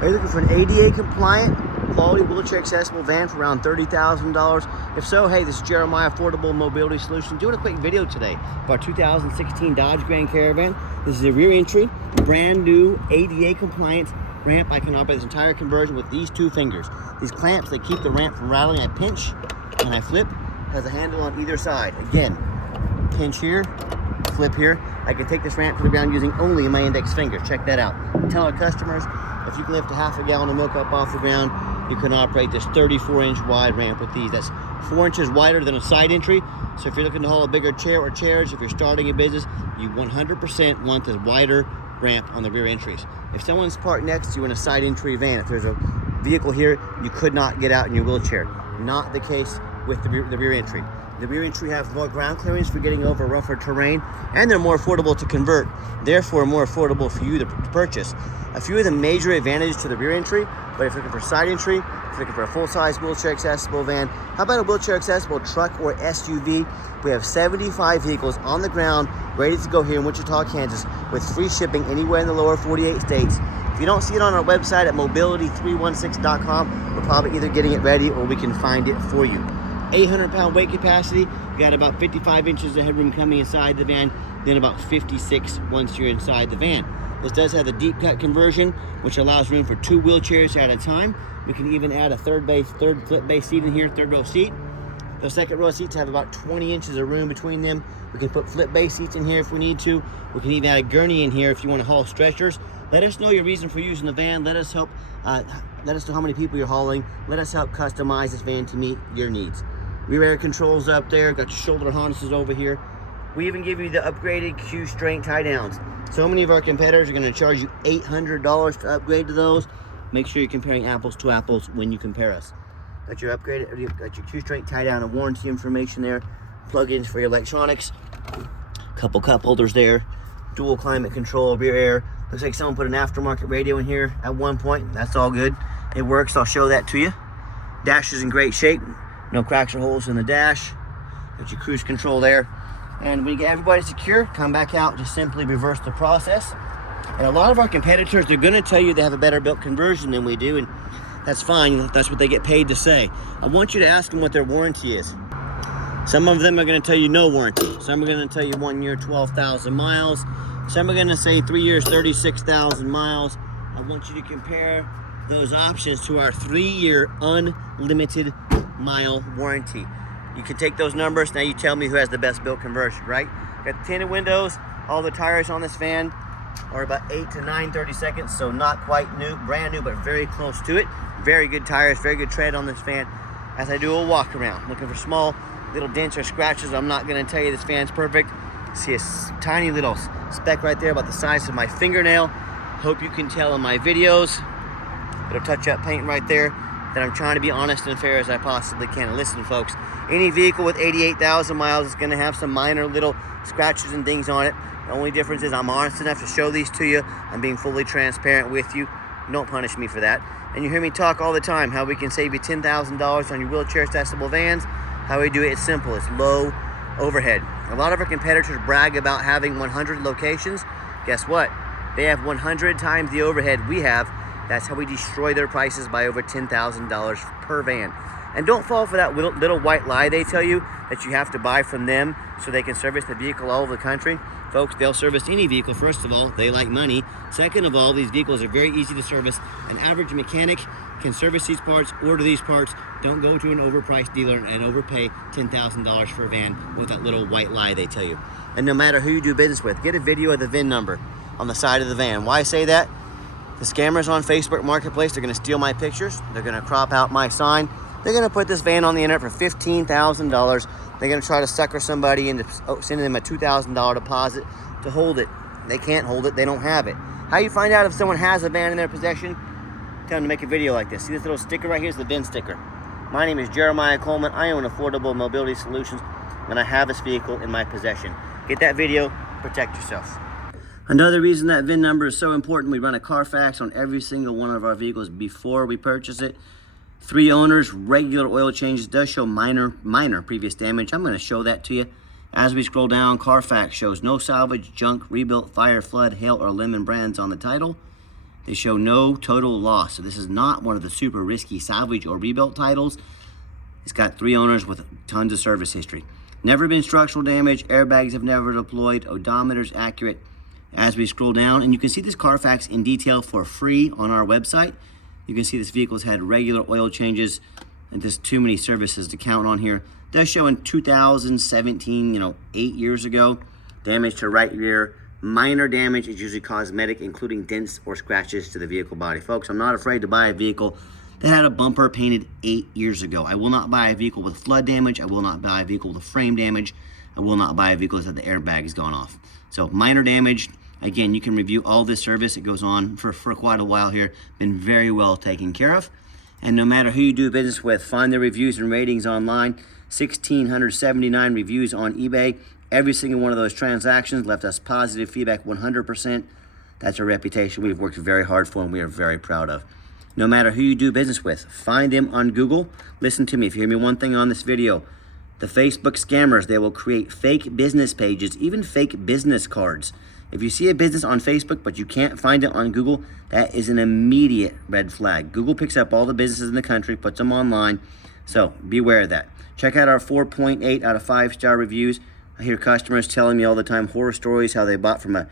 Are you looking for an ADA compliant, quality wheelchair accessible van for around $30,000? If so, hey, this is Jeremiah Affordable Mobility Solutions doing a quick video today of our 2016 Dodge Grand Caravan. This is a rear entry, brand new ADA compliant ramp. I can operate this entire conversion with these two fingers. These clamps, they keep the ramp from rattling. I pinch and I flip. Has a handle on either side. Again, pinch here, flip here. I can take this ramp to the ground using only my index finger. Check that out. Tell our customers, if you can lift a half a gallon of milk up off the ground, you can operate this 34-inch wide ramp with these. That's 4 inches wider than a side entry. So if you're looking to haul a bigger chair or chairs, if you're starting a business, you 100% want this wider ramp on the rear entries. If someone's parked next to you in a side entry van, if there's a vehicle here, you could not get out in your wheelchair. Not the case with the rear entry. The rear entry has more ground clearance for getting over rougher terrain, and they're more affordable to convert, therefore more affordable for you to purchase. A few of the major advantages to the rear entry, but if you're looking for side entry, if you're looking for a full-size wheelchair accessible van, how about a wheelchair accessible truck or SUV? We have 75 vehicles on the ground ready to go here in Wichita, Kansas, with free shipping anywhere in the lower 48 states. If you don't see it on our website at mobility316.com, we're probably either getting it ready or we can find it for you. 800-pound weight capacity. You got about 55 inches of headroom coming inside the van, then about 56 once you're inside the van. This does have the deep cut conversion, which allows room for 2 wheelchairs at a time. We can even add a third flip base seat in here, third row seat. The second row seats have about 20 inches of room between them. We can put flip base seats in here if we need to. We can even add a gurney in here if you want to haul stretchers. Let us know your reason for using the van. Let us know how many people you're hauling. Let us help customize this van to meet your needs. Rear air controls up there, got your shoulder harnesses over here. We even give you the upgraded Q strength tie downs. So many of our competitors are going to charge you $800 to upgrade to those. Make sure you're comparing apples to apples when you compare us. Got your Q strength tie down and warranty information there. Plug-ins for your electronics. Couple cup holders there. Dual climate control, rear air. Looks like someone put an aftermarket radio in here at one point. That's all good. It works. I'll show that to you. Dash is in great shape. No cracks or holes in the dash. Got your cruise control there. And when you get everybody secure, come back out, just simply reverse the process. And a lot of our competitors, they're gonna tell you they have a better built conversion than we do, and that's fine, that's what they get paid to say. I want you to ask them what their warranty is. Some of them are gonna tell you no warranty. Some are gonna tell you 1 year, 12,000 miles. Some are gonna say 3 years, 36,000 miles. I want you to compare those options to our 3-year unlimited mile warranty. You can take those numbers. Now you tell me who has the best built conversion, right? Got the tinted windows. All the tires on this van are about 8 to 9 30-seconds, so not quite new, brand new, but very close to it. Very good tires, very good tread on this van. As I do a walk around, looking for small little dents or scratches, I'm not going to tell you this van's perfect. See a tiny little speck right there about the size of my fingernail. Hope you can tell in my videos. Little touch-up paint right there. That I'm trying to be honest and fair as I possibly can. And listen, folks, any vehicle with 88,000 miles is going to have some minor little scratches and dings on it. The only difference is I'm honest enough to show these to you. I'm being fully transparent with you. Don't punish me for that. And you hear me talk all the time how we can save you $10,000 on your wheelchair accessible vans. How we do it is simple. It's low overhead. A lot of our competitors brag about having 100 locations. Guess what? They have 100 times the overhead we have. That's how we destroy their prices by over $10,000 per van. And don't fall for that little white lie they tell you that you have to buy from them so they can service the vehicle all over the country. Folks, they'll service any vehicle. First of all, they like money. Second of all, these vehicles are very easy to service. An average mechanic can service these parts, order these parts. Don't go to an overpriced dealer and overpay $10,000 for a van with that little white lie they tell you. And no matter who you do business with, get a video of the VIN number on the side of the van. Why I say that? The scammers on Facebook Marketplace, they're going to steal my pictures. They're going to crop out my sign. They're going to put this van on the internet for $15,000. They're going to try to sucker somebody into sending them a $2,000 deposit to hold it. They can't hold it. They don't have it. How you find out if someone has a van in their possession? Tell them to make a video like this. See this little sticker right here is the VIN sticker. My name is Jeremiah Coleman. I own Affordable Mobility Solutions, and I have this vehicle in my possession. Get that video. Protect yourself. Another reason that VIN number is so important, we run a Carfax on every single one of our vehicles before we purchase it. 3 owners, regular oil changes, does show minor previous damage. I'm going to show that to you. As we scroll down, Carfax shows no salvage, junk, rebuilt, fire, flood, hail, or lemon brands on the title. They show no total loss. So this is not one of the super risky salvage or rebuilt titles. It's got 3 owners with tons of service history. Never been structural damage. Airbags have never deployed. Odometer's accurate. As we scroll down, and you can see this Carfax in detail for free on our website. You can see this vehicle's had regular oil changes, and there's too many services to count on here. It does show in 2017, 8 years ago, damage to right rear. Minor damage is usually cosmetic, including dents or scratches to the vehicle body. Folks, I'm not afraid to buy a vehicle that had a bumper painted 8 years ago. I will not buy a vehicle with flood damage. I will not buy a vehicle with frame damage. I will not buy a vehicle that the airbag has gone off. So minor damage, again, you can review all this service. It goes on for quite a while here. Been very well taken care of. And no matter who you do business with, find the reviews and ratings online. 1,679 reviews on eBay. Every single one of those transactions left us positive feedback, 100%. That's a reputation we've worked very hard for and we are very proud of. No matter who you do business with, find them on Google. Listen to me, if you hear me one thing on this video, the Facebook scammers, they will create fake business pages, even fake business cards. If you see a business on Facebook, but you can't find it on Google, that is an immediate red flag. Google picks up all the businesses in the country, puts them online, so beware of that. Check out our 4.8 out of 5-star reviews. I hear customers telling me all the time horror stories, how they bought from a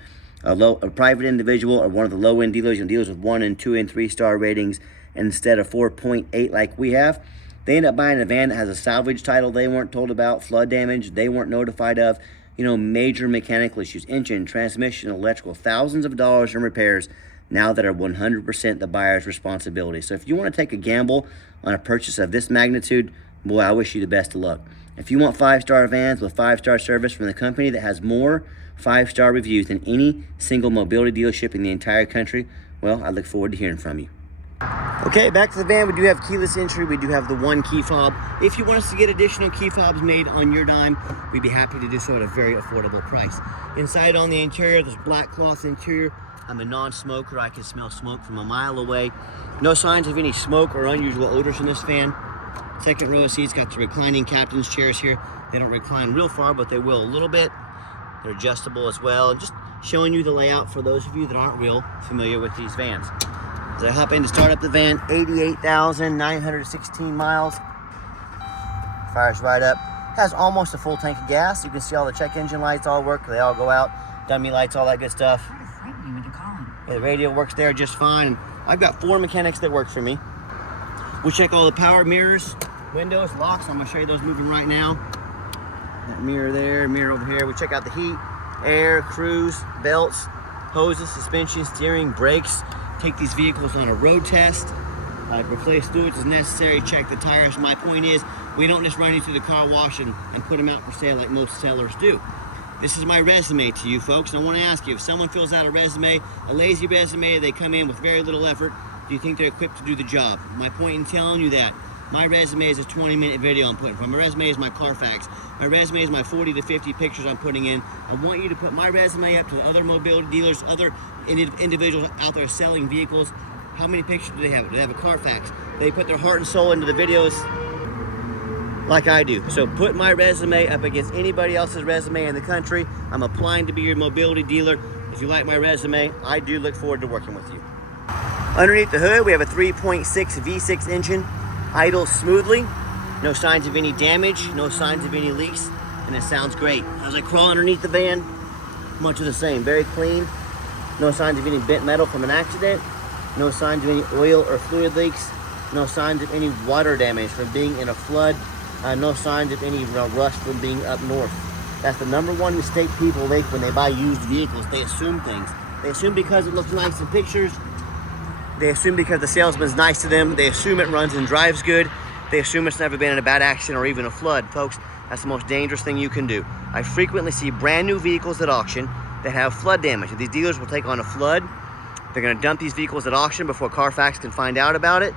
private individual or one of the low-end dealers, dealers with 1 and 2 and 3-star ratings, and instead of 4.8 like we have, they end up buying a van that has a salvage title they weren't told about, flood damage they weren't notified of, major mechanical issues, engine, transmission, electrical, thousands of dollars in repairs now that are 100% the buyer's responsibility. So if you want to take a gamble on a purchase of this magnitude, boy, I wish you the best of luck. If you want 5-star vans with 5-star service from the company that has more 5-star reviews than any single mobility dealership in the entire country, well, I look forward to hearing from you. Okay, back to the van. We do have keyless entry. We do have the 1 key fob. If you want us to get additional key fobs made on your dime, we'd be happy to do so at a very affordable price. Inside on the interior, there's black cloth interior. I'm a non-smoker. I can smell smoke from a mile away. No signs of any smoke or unusual odors in this van. Second row of seats got the reclining captain's chairs here. They don't recline real far, but they will a little bit. They're adjustable as well. Just showing you the layout for those of you that aren't real familiar with these vans. As I hop in to start up the van, 88,916 miles. Fires right up. Has almost a full tank of gas. You can see all the check engine lights all work. They all go out. Dummy lights, all that good stuff. Yeah, the radio works there just fine. I've got 4 mechanics that work for me. We check all the power mirrors, windows, locks. I'm going to show you those moving right now. That mirror there, mirror over here. We check out the heat, air, cruise, belts, hoses, suspension, steering, brakes. Take these vehicles on a road test. Replace fluids as necessary. Check the tires. My point is, we don't just run into the car wash and put them out for sale like most sellers do. This is my resume to you folks. And I want to ask you, if someone fills out a resume, a lazy resume, they come in with very little effort, do you think they're equipped to do the job? My point in telling you that, my resume is a 20-minute video I'm putting from. My resume is my Carfax. My resume is my 40 to 50 pictures I'm putting in. I want you to put my resume up to the other mobility dealers, other individuals out there selling vehicles. How many pictures do they have? Do they have a Carfax? They put their heart and soul into the videos like I do. So put my resume up against anybody else's resume in the country. I'm applying to be your mobility dealer. If you like my resume, I do look forward to working with you. Underneath the hood, we have a 3.6 V6 engine, idles smoothly, no signs of any damage, no signs of any leaks, and it sounds great. As I crawl underneath the van, much of the same, very clean, no signs of any bent metal from an accident, no signs of any oil or fluid leaks, no signs of any water damage from being in a flood, no signs of any rust from being up north. That's the #1 mistake people make when they buy used vehicles. They assume things. They assume because it looks nice in pictures, they assume because the salesman's nice to them, they assume it runs and drives good, they assume it's never been in a bad accident or even a flood. Folks, that's the most dangerous thing you can do. I frequently see brand new vehicles at auction that have flood damage. These dealers will take on a flood. They're going to dump these vehicles at auction before Carfax can find out about it.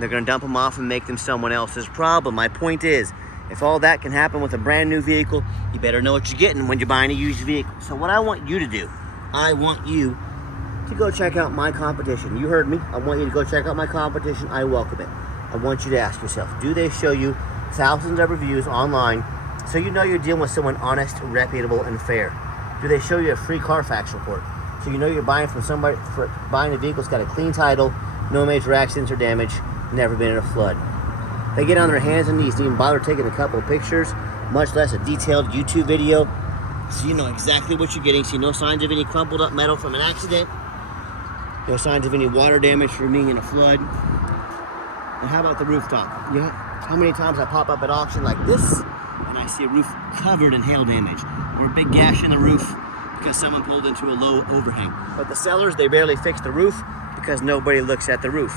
They're going to dump them off and make them someone else's problem. My point is, if all that can happen with a brand new vehicle, you better know what you're getting when you're buying a used vehicle. So what I want you to do, I want you to go check out my competition. You heard me. I want you to go check out my competition. I welcome it. I want you to ask yourself, do they show you thousands of reviews online so you know you're dealing with someone honest, reputable, and fair? Do they show you a free Carfax report? So you know you're buying from somebody, for buying a vehicle that's got a clean title, no major accidents or damage, never been in a flood. They get on their hands and knees, didn't even bother taking a couple of pictures, much less a detailed YouTube video. So you know exactly what you're getting. See no signs of any crumpled up metal from an accident. No signs of any water damage from being in a flood. And how about the rooftop? You know how many times I pop up at auction like this and I see a roof covered in hail damage or a big gash in the roof because someone pulled into a low overhang. But the sellers, they barely fix the roof because nobody looks at the roof.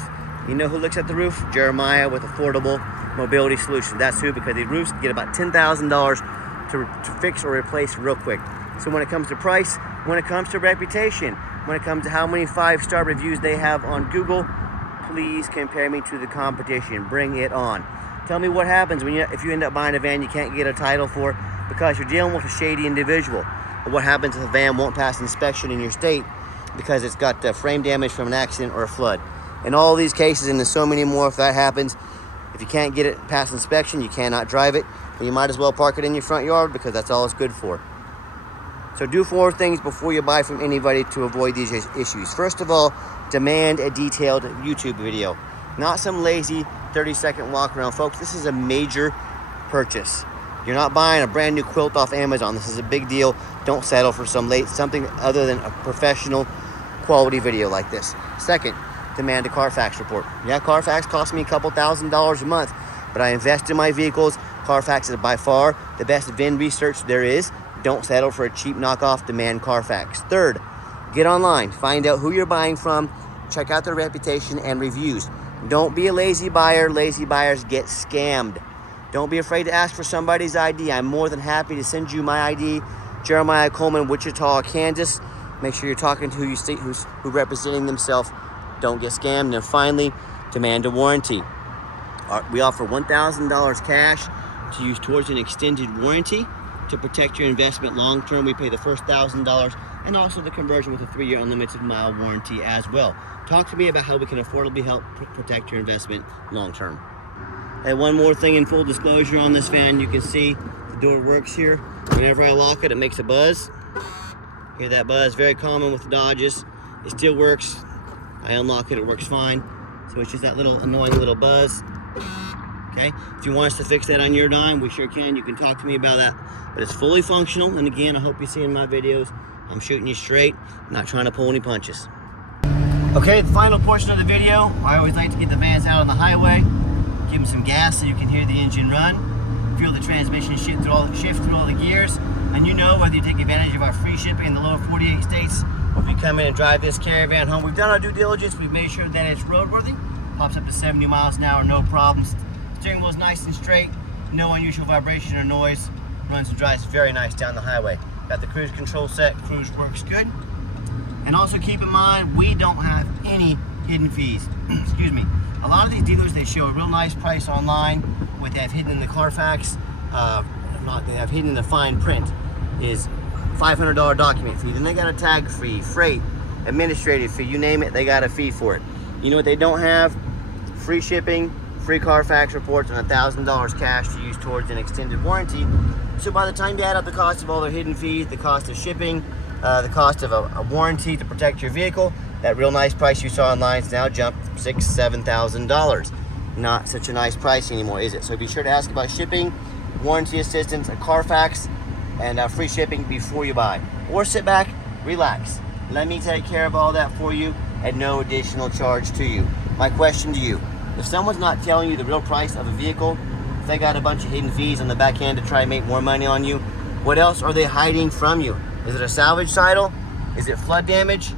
You know who looks at the roof? Jeremiah with Affordable Mobility Solutions. That's who, because these roofs get about $10,000 to fix or replace real quick. So when it comes to price, when it comes to reputation, when it comes to how many 5-star reviews they have on Google, please compare me to the competition. Bring it on. Tell me what happens when if you end up buying a van you can't get a title for because you're dealing with a shady individual. Or what happens if a van won't pass inspection in your state because it's got frame damage from an accident or a flood. In all these cases, and there's so many more, if that happens, if you can't get it past inspection, you cannot drive it. And you might as well park it in your front yard because that's all it's good for. So do 4 things before you buy from anybody to avoid these issues. First of all, demand a detailed YouTube video. Not some lazy 30-second walk around. Folks, this is a major purchase. You're not buying a brand new quilt off Amazon. This is a big deal. Don't settle for something other than a professional quality video like this. Second, demand a Carfax report. Yeah, Carfax costs me a couple $1,000s a month, but I invest in my vehicles. Carfax is by far the best VIN research there is. Don't settle for a cheap knockoff. Demand Carfax. Third, get online. Find out who you're buying from. Check out their reputation and reviews. Don't be a lazy buyer. Lazy buyers get scammed. Don't be afraid to ask for somebody's ID. I'm more than happy to send you my ID. Jeremiah Coleman, Wichita, Kansas. Make sure you're talking to who's representing themselves. Don't get scammed. And finally, demand a warranty. We offer $1,000 cash to use towards an extended warranty to protect your investment long term. We pay the first $1,000 and also the conversion with a 3-year unlimited mile warranty as well. Talk to me about how we can affordably help protect your investment long term. And one more thing in full disclosure on this van, you can see the door works here. Whenever I lock it, it makes a buzz. Hear that buzz? Very common with the Dodges. It still works. I unlock it, it works fine. So it's just that little annoying little buzz. Okay, if you want us to fix that on your dime, we sure can. You can talk to me about that. But it's fully functional, and again, I hope you see in my videos, I'm shooting you straight, I'm not trying to pull any punches. Okay, the final portion of the video, I always like to get the vans out on the highway, give them some gas so you can hear the engine run, feel the transmission shift through all the gears, and you know whether you take advantage of our free shipping in the lower 48 states, or if you come in and drive this Caravan home. We've done our due diligence, we've made sure that it's roadworthy, pops up to 70 miles an hour, no problems. Steering wheel's nice and straight, no unusual vibration or noise, runs and drives very nice down the highway. Got the cruise control set, cruise works good. And also keep in mind, we don't have any hidden fees. Excuse me. A lot of these dealers, they show a real nice price online. What they have hidden in the Carfax, they have hidden in the fine print, is $500 document fee. Then they got a tag fee, freight, administrative fee, you name it, they got a fee for it. You know what they don't have? Free shipping, free Carfax reports, and $1,000 cash to use towards an extended warranty. So by the time you add up the cost of all their hidden fees, the cost of shipping, the cost of a warranty to protect your vehicle, that real nice price you saw online is now jumped $6,000, $7,000. Not such a nice price anymore, is it? So be sure to ask about shipping, warranty assistance, a Carfax, and free shipping before you buy. Or sit back, relax. Let me take care of all that for you at no additional charge to you. My question to you, if someone's not telling you the real price of a vehicle, if they got a bunch of hidden fees on the back end to try and make more money on you, what else are they hiding from you? Is it a salvage title? Is it flood damage?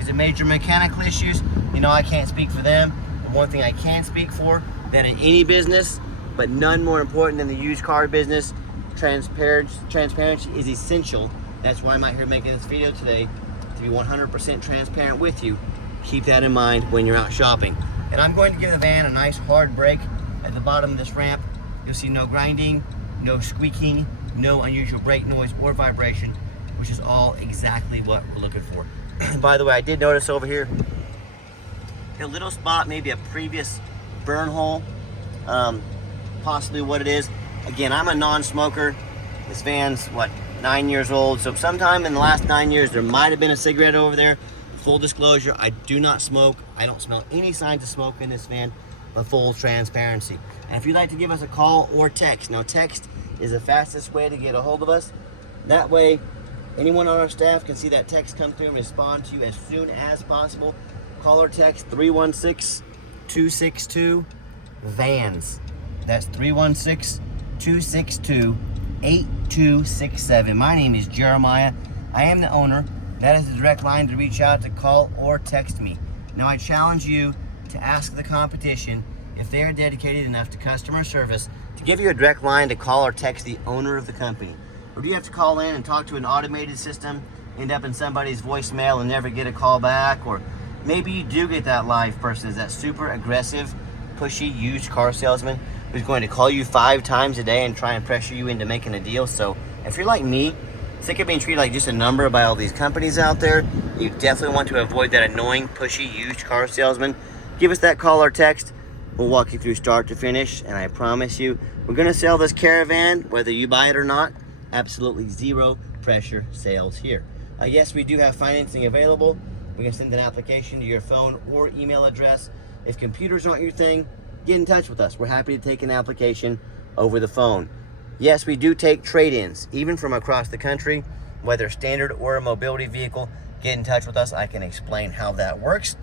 Is it major mechanical issues? You know, I can't speak for them. But one thing I can speak for, that in any business, but none more important than the used car business, transparency is essential. That's why I'm out here making this video today, to be 100% transparent with you. Keep that in mind when you're out shopping. And I'm going to give the van a nice hard brake at the bottom of this ramp. You'll see no grinding, no squeaking, no unusual brake noise or vibration, which is all exactly what we're looking for. By the way, I did notice over here a little spot, maybe a previous burn hole, possibly what it is. Again, I'm a non-smoker. This van's, what, 9 years old. So sometime in the last 9 years, there might have been a cigarette over there. Full disclosure, I do not smoke. I don't smell any signs of smoke in this van, but full transparency. And if you'd like to give us a call or text, now text is the fastest way to get a hold of us. That way, anyone on our staff can see that text come through and respond to you as soon as possible. Call or text 316-262-VANS. That's 316-262-8267. My name is Jeremiah. I am the owner. That is the direct line to reach out, to call or text me. Now I challenge you to ask the competition if they are dedicated enough to customer service to give you a direct line to call or text the owner of the company. Or do you have to call in and talk to an automated system, end up in somebody's voicemail and never get a call back? Or maybe you do get that live person, is that super aggressive, pushy, used car salesman who's going to call you 5 times a day and try and pressure you into making a deal. So if you're like me, sick of being treated like just a number by all these companies out there, you definitely want to avoid that annoying, pushy, used car salesman. Give us that call or text. We'll walk you through start to finish, and I promise you, we're gonna sell this Caravan, whether you buy it or not. Absolutely zero pressure sales here. Yes, we do have financing available. We can send an application to your phone or email address. If computers aren't your thing, get in touch with us. We're happy to take an application over the phone. Yes, we do take trade-ins, even from across the country, whether standard or a mobility vehicle. Get in touch with us. I can explain how that works.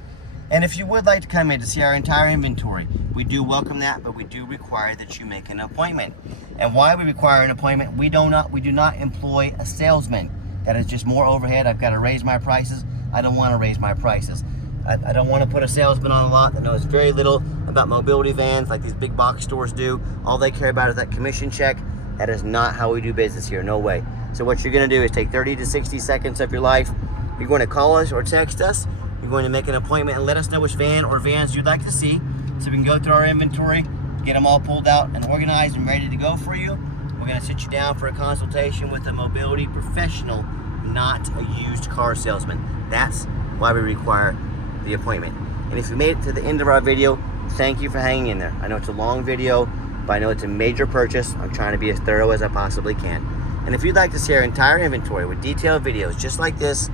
And if you would like to come in to see our entire inventory, we do welcome that, but we do require that you make an appointment. And why we require an appointment, we do not employ a salesman. That is just more overhead. I've got to raise my prices. I don't want to raise my prices. I don't want to put a salesman on a lot that knows very little about mobility vans like these big box stores do. All they care about is that commission check. That is not how we do business here, no way. So what you're gonna do is take 30 to 60 seconds of your life. You're going to call us or text us. You're going to make an appointment and let us know which van or vans you'd like to see, so we can go through our inventory, get them all pulled out and organized and ready to go for you. We're gonna sit you down for a consultation with a mobility professional, not a used car salesman. That's why we require the appointment. And if you made it to the end of our video, thank you for hanging in there. I know it's a long video, but I know it's a major purchase. I'm trying to be as thorough as I possibly can. And if you'd like to see our entire inventory with detailed videos just like this,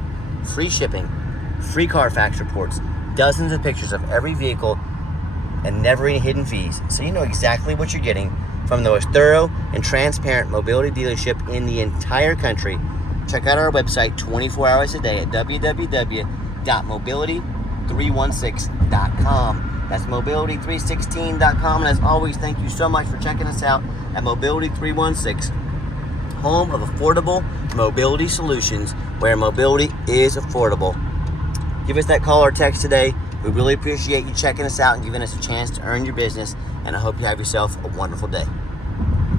free shipping, free Carfax reports, dozens of pictures of every vehicle, and never any hidden fees, so you know exactly what you're getting from the most thorough and transparent mobility dealership in the entire country, check out our website 24 hours a day at www.mobility316.com. That's mobility316.com. And as always, thank you so much for checking us out at Mobility 316, home of affordable mobility solutions, where mobility is affordable. Give us that call or text today. We really appreciate you checking us out and giving us a chance to earn your business. And I hope you have yourself a wonderful day.